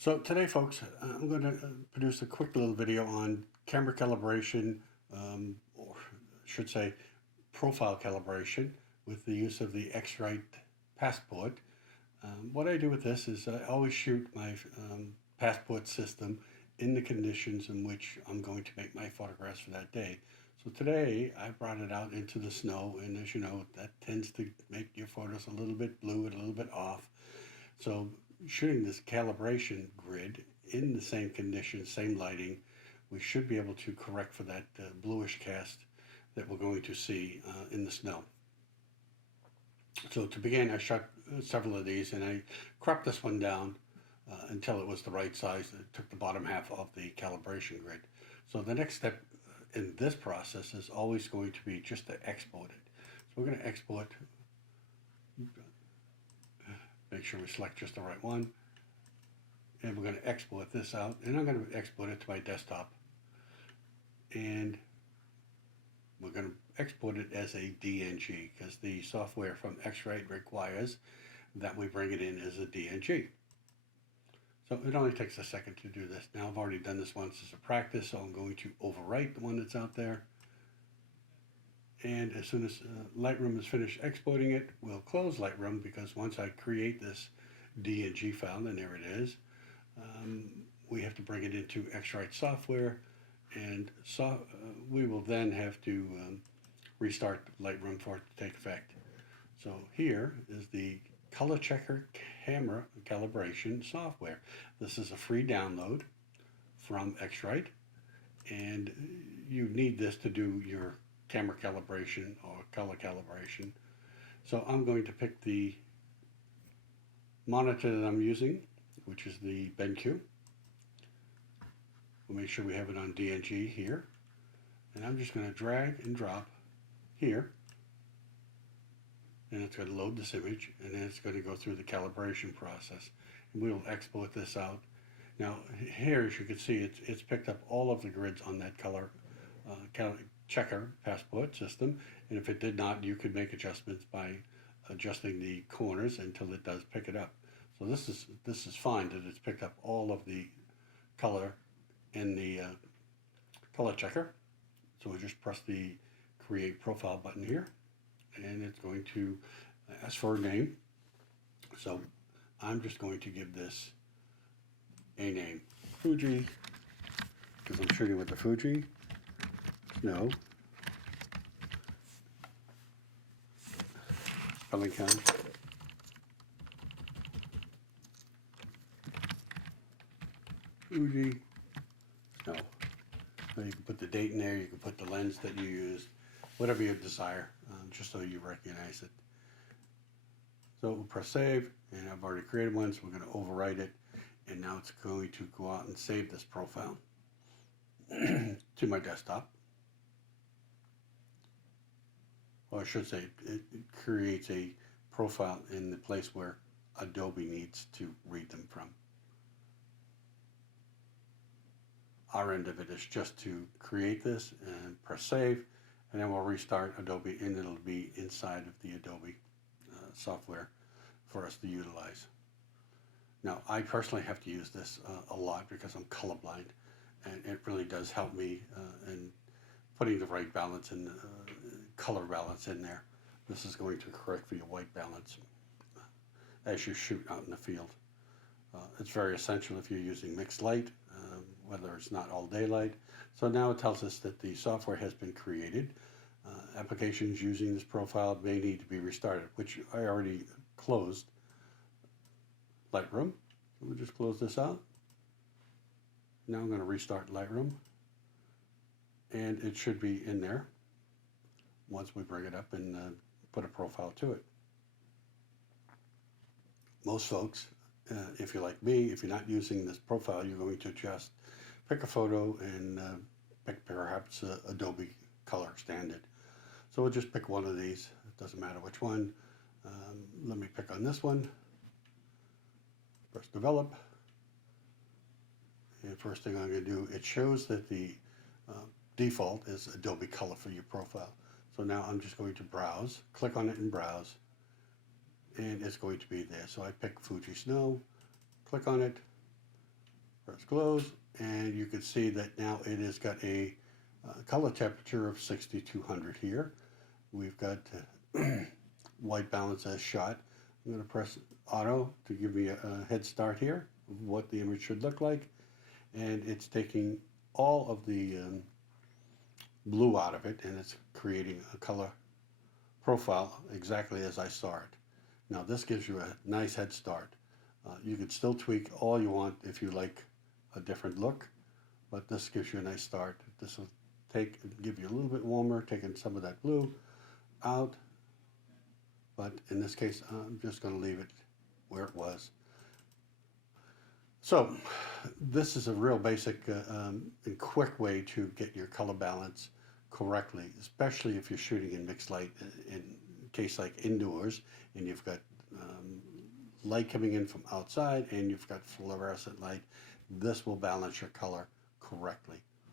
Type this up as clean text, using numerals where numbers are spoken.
So today, folks, I'm going to produce a quick little video on camera calibration, or should say profile calibration with the use of the xrite passport. What I do with this is I always shoot my passport system in the conditions in which I'm going to make my photographs for that day. So today I brought it out into the snow, and as you know, that tends to make your photos a little bit blue and a little bit off. So shooting this calibration grid in the same conditions, same lighting, we should be able to correct for that bluish cast that we're going to see in the snow. So to begin, I shot several of these and I cropped this one down until it was the right size. It took the bottom half of the calibration grid. So the next step in this process is always going to be just to export it. So we're going to export, make sure we select just the right one, and we're going to export this out, and I'm going to export it to my desktop, and we're going to export it as a DNG because the software from xrite requires that we bring it in as a DNG. So it only takes a second to do this. Now I've already done this once as a practice, so I'm going to overwrite the one that's out there. And as soon as Lightroom is finished exporting it, we'll close Lightroom because once I create this DNG file, and there it is, we have to bring it into xrite software, and we will then have to restart Lightroom for it to take effect. So here is the color checker camera calibration software. This is a free download from xrite, and you need this to do your camera calibration or color calibration. So I'm going to pick the monitor that I'm using, which is the BenQ. We'll make sure we have it on DNG here. And I'm just going to drag and drop here. And it's going to load this image, and then it's going to go through the calibration process. And we will export this out. Now here, as you can see, it's picked up all of the grids on that color checker passport system. And if it did not, you could make adjustments by adjusting the corners until it does pick it up. So this is fine that it's picked up all of the color in the color checker. So we just press the create profile button here, and it's going to ask for a name. So I'm just going to give this a name, Fuji, because I'm shooting with the Fuji. No. Spelling count. Fuji. No. So you can put the date in there, you can put the lens that you used, whatever you desire, just so you recognize it. So we'll press save, and I've already created one, so we're going to overwrite it, and now it's going to go out and save this profile to my desktop. Or I should say, it creates a profile in the place where Adobe needs to read them from. Our end of it is just to create this and press save, and then we'll restart Adobe, and it'll be inside of the Adobe software for us to utilize. Now, I personally have to use this a lot because I'm colorblind, and it really does help me in putting the right balance and color balance in there. This is going to correct for your white balance as you shoot out in the field. It's very essential if you're using mixed light, whether it's not all daylight. So now it tells us that the software has been created. Applications using this profile may need to be restarted, which I already closed Lightroom. So we'll just close this out. Now I'm going to restart Lightroom, and it should be in there once we bring it up and put a profile to it. Most folks, if you're like me, if you're not using this profile, you're going to just pick a photo and pick perhaps Adobe Color Standard. So we'll just pick one of these. It doesn't matter which one. Let me pick on this one. Press develop. And first thing I'm going to do, it shows that the default is Adobe Color for your profile. So now I'm just going to browse, click on it and browse, and it's going to be there. So I pick Fuji Snow, click on it, Press close, and you can see that now it has got a color temperature of 6200 here. We've got white balance as shot. I'm going to press auto to give me a head start here of what the image should look like, and it's taking all of the blue out of it, and it's creating a color profile exactly as I saw it. Now this gives you a nice head start. You can still tweak all you want if you like a different look, but this gives you a nice start. This will give you a little bit warmer, taking some of that blue out, but in this case I'm just going to leave it where it was. So this is a real basic and quick way to get your color balance correctly, especially if you're shooting in mixed light, in case like indoors, and you've got light coming in from outside and you've got fluorescent light. This will balance your color correctly.